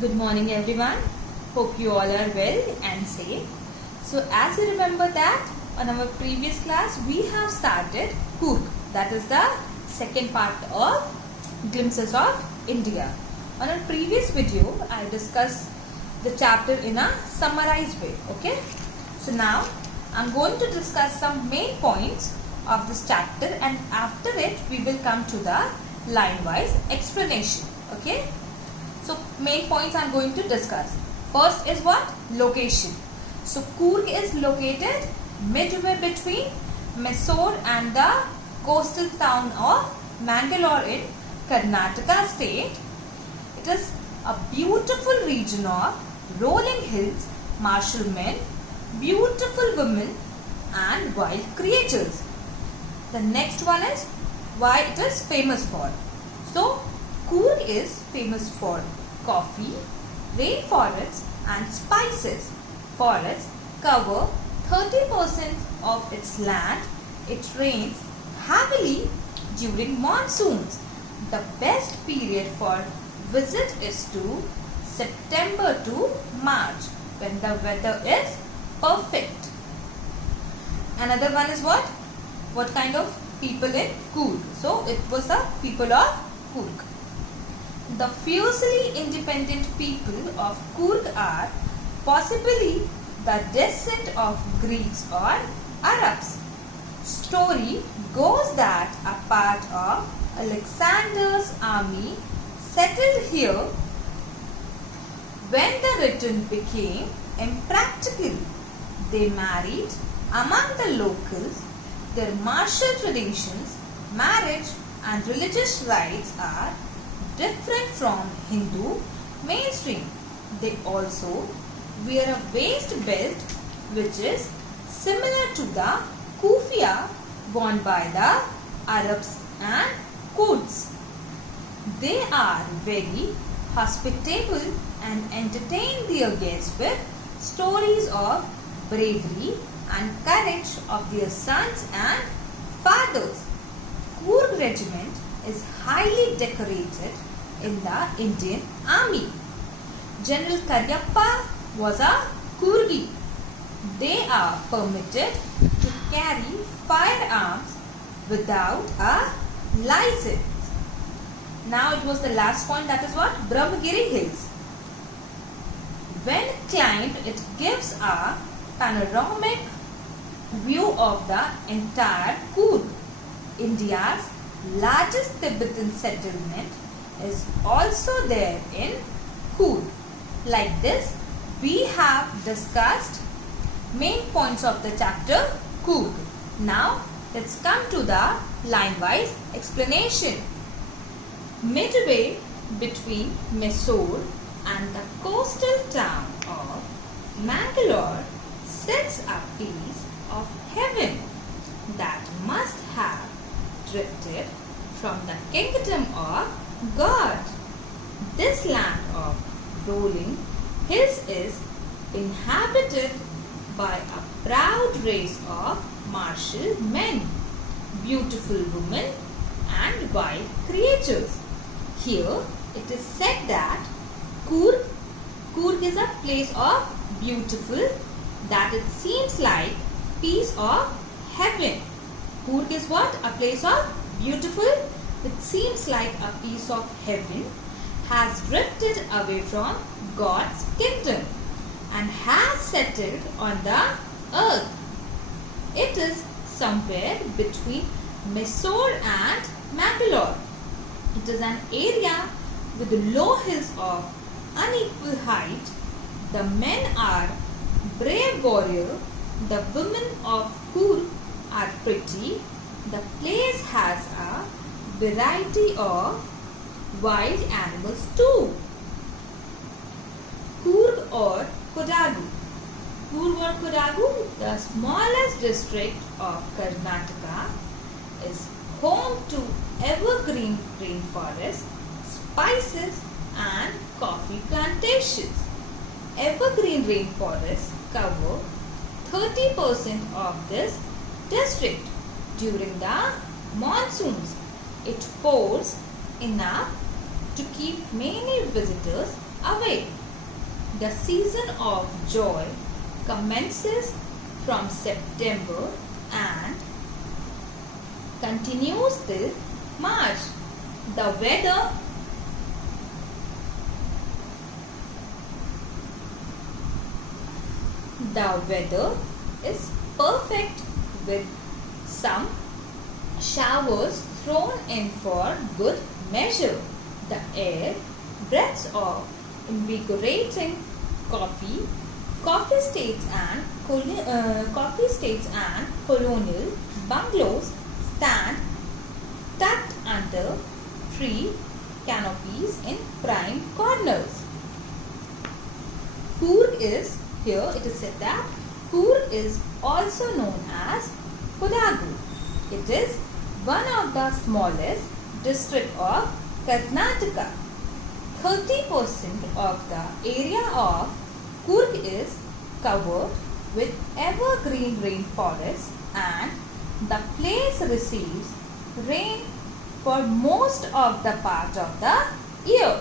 Good morning everyone. Hope you all are well and safe. So as you remember that on our previous class we have started Coorg. That is the second part of Glimpses of India. On our previous video I discussed the chapter in a summarized way. Okay. So now I am going to discuss some main points of this chapter and after it we will come to the line wise explanation. Okay. So main points I am going to discuss. First is what? Location. So Coorg is located midway between Mysore and the coastal town of Mangalore in Karnataka state. It is a beautiful region of rolling hills, martial men, beautiful women and wild creatures. The next one is why it is famous for. So Coorg is famous for coffee, rainforests and spices. Forests cover 30% of its land. It rains heavily during monsoons. The best period for visit is to September to March when the weather is perfect. Another one is what? What kind of people in Coorg? So it was the people of Coorg. The fiercely independent people of Coorg are possibly the descent of Greeks or Arabs. Story goes that a part of Alexander's army settled here when the return became impractical. They married among the locals. Their martial traditions, marriage and religious rites are different from Hindu mainstream. They also wear a waist belt which is similar to the kufiya worn by the Arabs and Kurds. They are very hospitable and entertain their guests with stories of bravery and courage of their sons and fathers. Coorg regiment is highly decorated in the Indian Army. General Karyappa was a Coorgi. They are permitted to carry firearms without a license. Now it was the last point, that is what? Brahmagiri Hills. When climbed, it gives a panoramic view of the entire Coorg. India's largest Tibetan settlement is also there in Coorg. Like this, we have discussed main points of the chapter Coorg. Now, let's come to the line-wise explanation. Midway between Mysore and the coastal town of Mangalore sits a piece of heaven that must have drifted from the kingdom of God. This land of rolling hills is inhabited by a proud race of martial men, beautiful women and wild creatures. Here it is said that Coorg is a place of beautiful, that it seems like piece of heaven. Coorg is what? A place of beautiful, it seems like a piece of heaven, has drifted away from God's kingdom and has settled on the earth. It is somewhere between Mysore and Mangalore. It is an area with low hills of unequal height. The men are brave warriors. The women of Coorg are pretty. The place has a variety of wild animals too. Coorg or Kodagu. Coorg or Kodagu, the smallest district of Karnataka, is home to evergreen rainforests, spices and coffee plantations. Evergreen rainforests cover 30% of this district. During the monsoons, it pours enough to keep many visitors away. The season of joy commences from September and continues till March. The weather is perfect with some showers thrown in for good measure. The air breaths of invigorating coffee estates and colonial bungalows stand tucked under tree canopies in prime corners. Coorg is, here it is said that Coorg is also known as Kodagu. It is one of the smallest districts of Karnataka. 30% of the area of Coorg is covered with evergreen rainforest, and the place receives rain for most of the part of the year,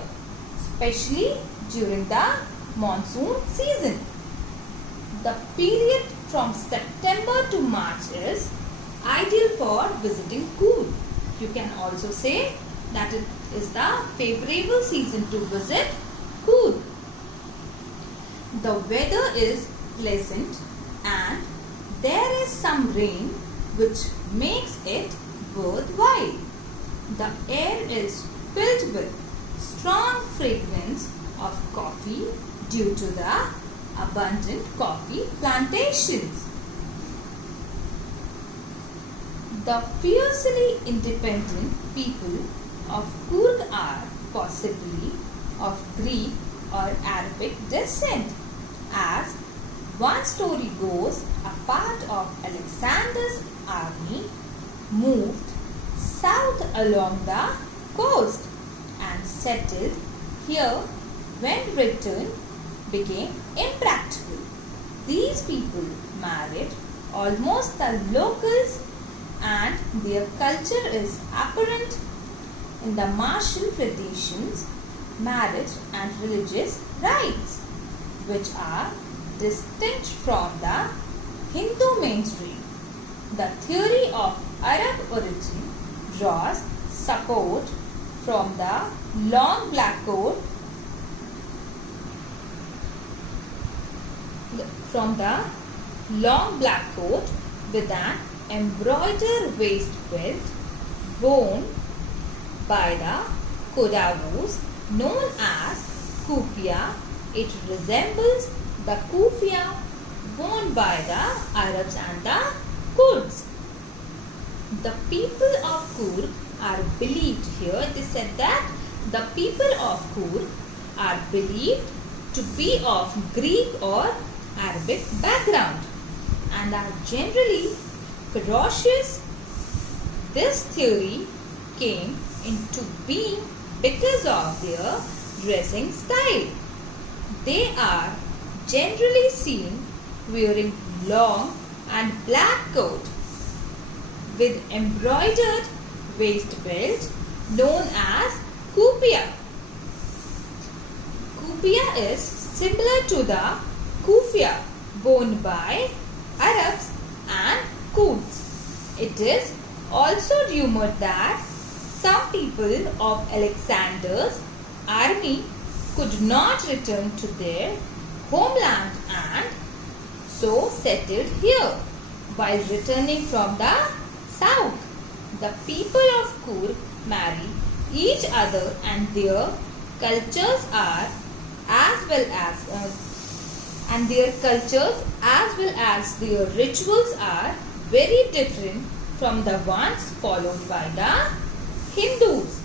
especially during the monsoon season. The period from September to March is ideal for visiting Coorg. You can also say that it is the favorable season to visit Coorg. The weather is pleasant and there is some rain which makes it worthwhile. The air is filled with strong fragrance of coffee due to the abundant coffee plantations. The fiercely independent people of Coorg are possibly of Greek or Arabic descent. As one story goes, a part of Alexander's army moved south along the coast and settled here when return became impractical. These people married almost the locals and their culture is apparent in the martial traditions, marriage and religious rites, which are distinct from the Hindu mainstream. The theory of Arab origin draws support from the long black coat with an embroidered waist belt worn by the Kodagus known as kufia. It resembles the kufia worn by the Arabs and the Kurds. The people of Coorg are believed, here it is said that the people of Coorg are believed to be of Greek or Arabic background and are generally ferocious. This theory came into being because of their dressing style. They are generally seen wearing long and black coat with embroidered waist belt known as kufia. Kufia is similar to the kufia worn by Arabs and Kurds. It is also rumored that some people of Alexander's army could not return to their homeland and so settled here. While returning from the south, the people of Coorg marry each other and their cultures as well as their rituals are very different from the ones followed by the Hindus.